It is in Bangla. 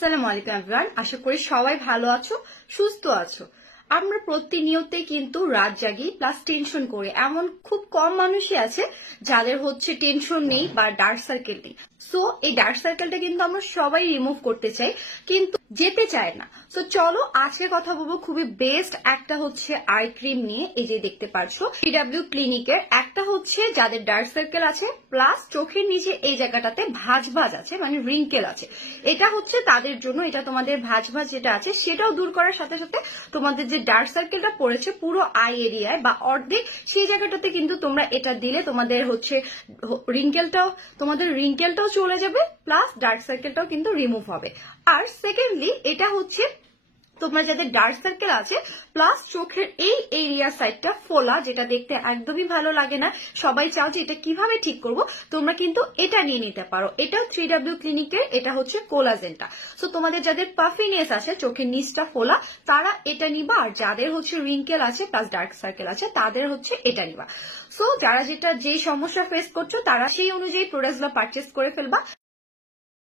আসসালামু আলাইকুম এভরিওয়ান, আশা করি সবাই ভালো আছো, সুস্থ আছো। আমরা প্রতিনিয়তে কিন্তু রাত জাগি প্লাস টেনশন করি। এমন খুব কম মানুষই আছে যাদের হচ্ছে টেনশন নেই বা ডার্ক সার্কেল নেই। সো এই ডার্ক সার্কেলটা কিন্তু আমরা সবাই রিমুভ করতে চাই, কিন্তু যেতে চায় না। সো চলো আজকে কথা বলবো খুবই বেস্ট একটা হচ্ছে আই ক্রিম নিয়ে। এই যে দেখতে পাচ্ছ সিডব্লিউ ক্লিনিকের একটা হচ্ছে যাদের ডার্ক সার্কেল আছে প্লাস চোখের নিচে এই জায়গাটাতে ভাঁজ ভাঁজ আছে, মানে রিঙ্কেল আছে, এটা হচ্ছে তাদের জন্য। এটা তোমাদের ভাঁজ ভাঁজ যেটা আছে সেটাও দূর করার সাথে সাথে তোমাদের যে ডার্ক সার্কেলটা পড়েছে পুরো আই এরিয়ায় বা অর্ধেক, সেই জায়গাটাতে কিন্তু তোমরা এটা দিলে তোমাদের হচ্ছে রিঙ্কেলটাও চলে যাবে প্লাস ডার্ক সার্কেলটাও কিন্তু রিমুভ হবে। আর সেকেন্ডলি এটা হচ্ছে তোমরা যাদের ডার্ক সার্কেল আছে প্লাস চোখের এই এরিয়া সাইডটা ফোলা, যেটা দেখতে একদমই ভালো লাগে না, সবাই চাও যে এটা কিভাবে ঠিক করব, তোমরা কিন্তু এটা নিয়ে নিতে পারো। এটা 3W ক্লিনিকের, এটা হচ্ছে কোলাজেনটা। সো তোমাদের যাদের পাফিনেস আছে, চোখের নিচটা ফোলা, তারা এটা নিবা। আর যাদের হচ্ছে রিঙ্কেল আছে প্লাস ডার্ক সার্কেল আছে তাদের হচ্ছে এটা নিবা। সো যারা যেই সমস্যা ফেস করছো তারা সেই অনুযায়ী প্রোডাক্টগুলো পারচেস করে ফেলবা।